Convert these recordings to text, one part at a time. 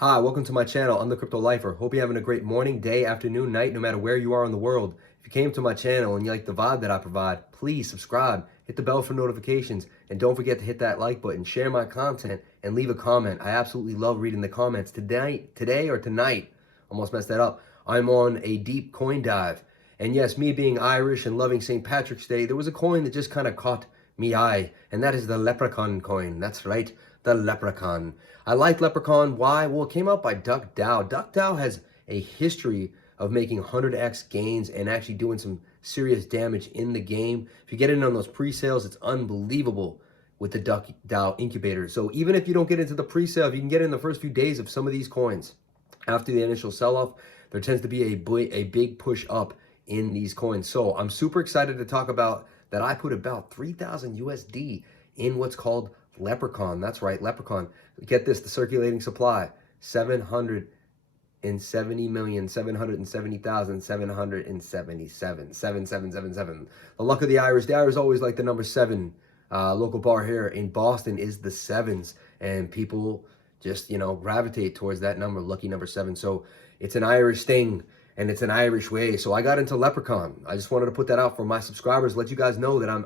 Hi, welcome to my channel. I'm the Crypto Lifer. Hope you're having a great morning, day, afternoon, night, no matter where you are in the world. If you came to my channel and you like the vibe that I provide, please subscribe, hit the bell for notifications, and don't forget to hit that like button, share my content, and leave a comment. I absolutely love reading the comments. Tonight, almost messed that up, I'm on a deep coin dive. And yes, me being Irish and loving St. Patrick's Day, there was a coin that just kind of caught me eye, and that is the Lepricon coin. That's right, the Lepricon. I like Lepricon. Why? Well, it came out by DuckDAO. DuckDAO has a history of making 100x gains and actually doing some serious damage in the game. If you get in on those pre-sales, it's unbelievable with the DuckDAO incubator. So even if you don't get into the pre-sale, if you can get in the first few days of some of these coins, after the initial sell-off, there tends to be a big push up in these coins. So I'm super excited to talk about that. I put about 3,000 USD in what's called Lepricon. That's right, Lepricon. Get this, the circulating supply, 770,777. The luck of the Irish. The Irish always like the number 7. Local bar here in Boston is the 7s, and people just, gravitate towards that number, lucky number 7. So it's an Irish thing, and it's an Irish way. So I got into Lepricon. I just wanted to put that out for my subscribers, let you guys know that I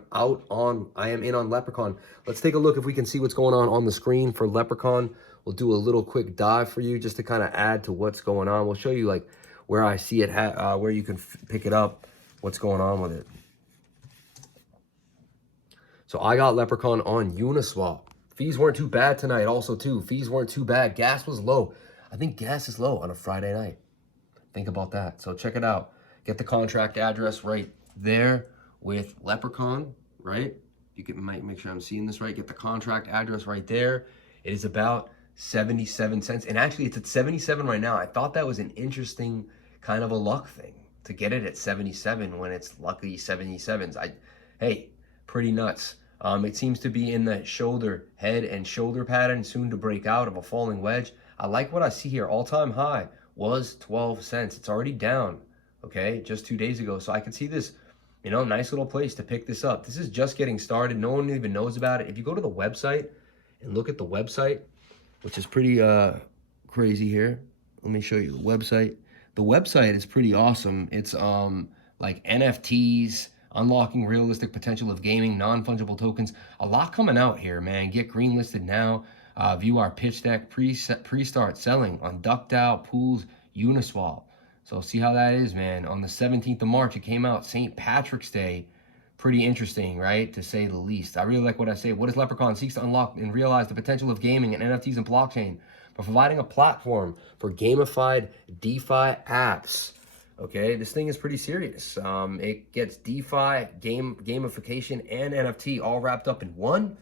am in on Lepricon. Let's take a look if we can see what's going on the screen for Lepricon. We'll do a little quick dive for you just to kind of add to what's going on. We'll show you like where I see it, where you can pick it up, what's going on with it. So I got Lepricon on Uniswap. Fees weren't too bad tonight. Also, too, fees weren't too bad. Gas was low. I think gas is low on a Friday night. Think about that. So check it out. Get the contract address right there with Lepricon, right? You can make sure I'm seeing this right. Get the contract address right there. It is about 77 cents. And actually, it's at 77 right now. I thought that was an interesting kind of a luck thing to get it at 77 when it's lucky 77s. Hey, pretty nuts. It seems to be in the head and shoulder pattern, soon to break out of a falling wedge. I like what I see here. All-time high was 12 cents. It's already down, okay, just 2 days ago. So I can see this, nice little place to pick this up. This is just getting started. No one even knows about it. If you go to the website and look at the website, which is pretty crazy here. Let me show you the website. The website is pretty awesome. It's like NFTs, unlocking realistic potential of gaming, non-fungible tokens. A lot coming out here, man. Get green listed now. View our pitch deck, pre-start selling on DuckDAO, Pools, Uniswap. So see how that is, man. On the 17th of March, it came out, St. Patrick's Day. Pretty interesting, right? To say the least. I really like what I say. What is Lepricon? Seeks to unlock and realize the potential of gaming and NFTs and blockchain by providing a platform for gamified DeFi apps. Okay, this thing is pretty serious. It gets DeFi, gamification, and NFT all wrapped up in one.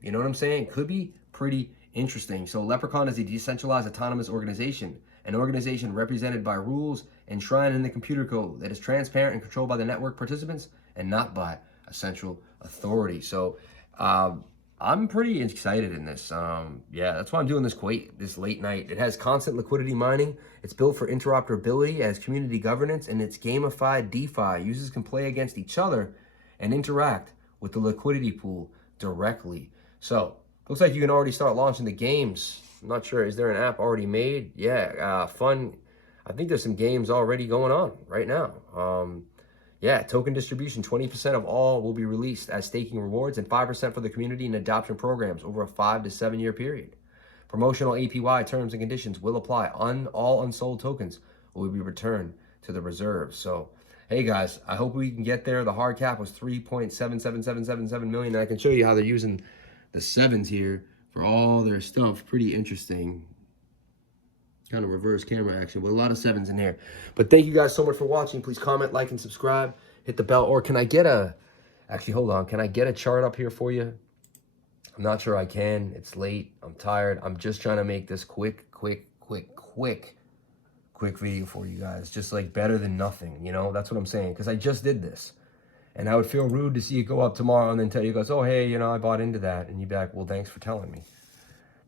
You know what I'm saying? Could be pretty interesting. So Lepricon is a decentralized autonomous organization, an organization represented by rules enshrined in the computer code that is transparent and controlled by the network participants and not by a central authority. So I'm pretty excited in this. Yeah, that's why I'm doing this late night. It has constant liquidity mining. It's built for interoperability, it has community governance, and it's gamified DeFi. Users can play against each other and interact with the liquidity pool directly. So looks like you can already start launching the games. I'm not sure, is there an app already made? Yeah, fun. I think there's some games already going on right now. Yeah, token distribution, 20% of all will be released as staking rewards and 5% for the community and adoption programs over a 5 to 7 year period. Promotional APY terms and conditions will apply. All unsold tokens will be returned to the reserve. So, hey guys, I hope we can get there. The hard cap was 3.77777 million. And I can show you how they're using the 7s here for all their stuff. Pretty interesting. Kind of reverse camera action with a lot of 7s in here. But thank you guys so much for watching. Please comment, like, and subscribe. Hit the bell. Or can I get actually, hold on. Can I get a chart up here for you? I'm not sure I can. It's late. I'm tired. I'm just trying to make this quick video for you guys. Just like better than nothing, That's what I'm saying. Because I just did this. And I would feel rude to see it go up tomorrow and then tell you guys, oh, hey, I bought into that. And you'd be like, well, thanks for telling me.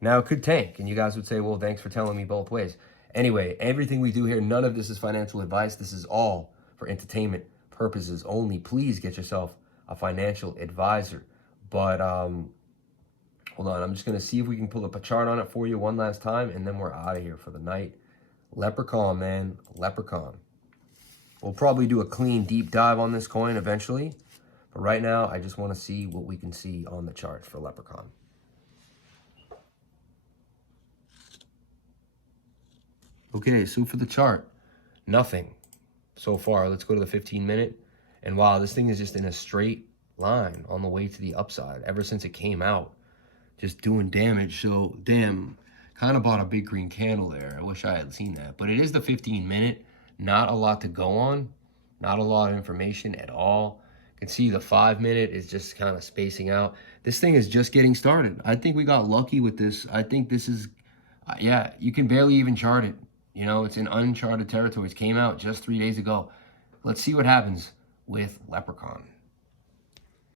Now, it could tank, and you guys would say, well, thanks for telling me both ways. Anyway, everything we do here, none of this is financial advice. This is all for entertainment purposes only. Please get yourself a financial advisor. But Hold on, I'm just going to see if we can pull up a chart on it for you one last time, and then we're out of here for the night. Lepricon, man. Lepricon. We'll probably do a clean deep dive on this coin eventually. But right now, I just want to see what we can see on the charts for Lepricon. Okay, so for the chart, nothing so far. Let's go to the 15-minute. And wow, this thing is just in a straight line on the way to the upside ever since it came out. Just doing damage. So, damn, kind of bought a big green candle there. I wish I had seen that. But it is the 15-minute. Not a lot to go on. Not a lot of information at all. You can see the 5-minute is just kind of spacing out. This thing is just getting started. I think we got lucky with this. I think this is, yeah, you can barely even chart it. You know, it's in uncharted territories. Came out just 3 days ago. Let's see what happens with Lepricon.